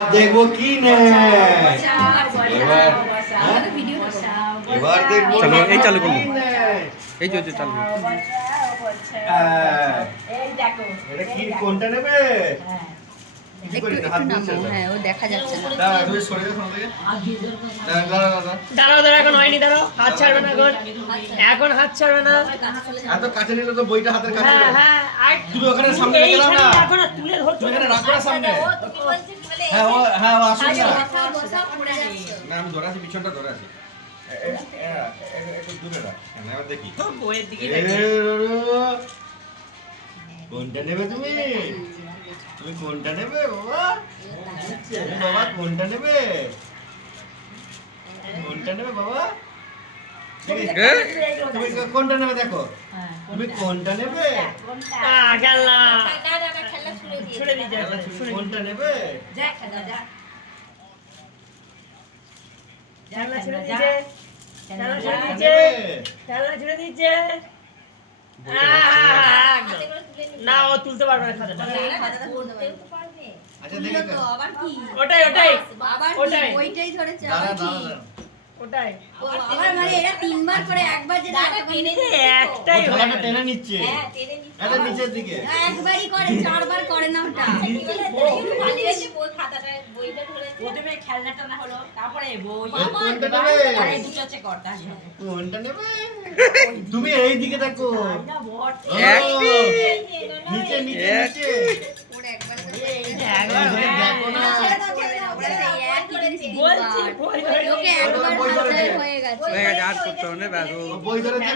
দেখবো কি নেয় এবার দেখবো চলো এই চালু করবো কি নেয়। এই যে চালু এটা কি কোনটা নেবে একটু নামো, হ্যাঁ ও দেখা যাচ্ছে না। দাঁড়াও এখন হয়নি, দাঁড়াও, হাত ছাড়বে না এখন হাত ছাড়বে না। এত কাছে নিলে তো বইটা হাতের কাছে হ্যাঁ হ্যাঁ, আর তুমি ওখানে সামনে রেখে দাও না রাখো না, তুলে ধরছো তুমি এখানে রাখো না সামনে হ্যাঁ ও আসুন না আমি ধরে আছি পিছনটা ধরে আছি একটু দূরে রাখ এবার দেখি বইয়ের দিকে কোনটা নেবে তুমি তুমি কোনটা নেবে বাবা বাবা কোনটা নেবে কোনটা নেবে বাবা তুমি কোনটা নেবে দেখো তুমি কোনটা নেবে খেলনা ছুড়ে দিচ্ছে, কোনটা নেবে খেলনা ছুড়ে দিচ্ছে, খেলনা ছুড়ে দিচ্ছে, খেলনা ছুড়ে দিচ্ছে। না ও তুলতে পারবে না খাতাটা। আচ্ছা দেখে ওটাই ওটাই ওটাই ওইটাই ধরেছে দাঁড়া আবার কি? দাঁড়া ওটাই আবার মানে এরা তিনবার করে একবার যেটা একটাই খেলাটা টেনে নিচ্ছে এটা নিচের দিকে একবারই করে, চারবার করে না ওটা। প্রথমে খেলনাটা না হলো, তারপরে বই, কোনটা নেবে আরে দুটো হচ্ছে কর্তা আসবে। কোনটা নেবে তুমি এই দিকে দেখো না বট, ও, নিচে নিচে নিচে ওরা একবার একবার দেখো না ছেড়ে দাও, ছেড়ে দাও, ছেড়ে দাও, এই একই জিনিস বলছি তিনবার। বই ধরে ওকে একবার বই ধরেছে। হাতে হয়ে গেছে। হয়ে গেছে আর করতে হবে না ব্যাস ও ও বই ধরেছে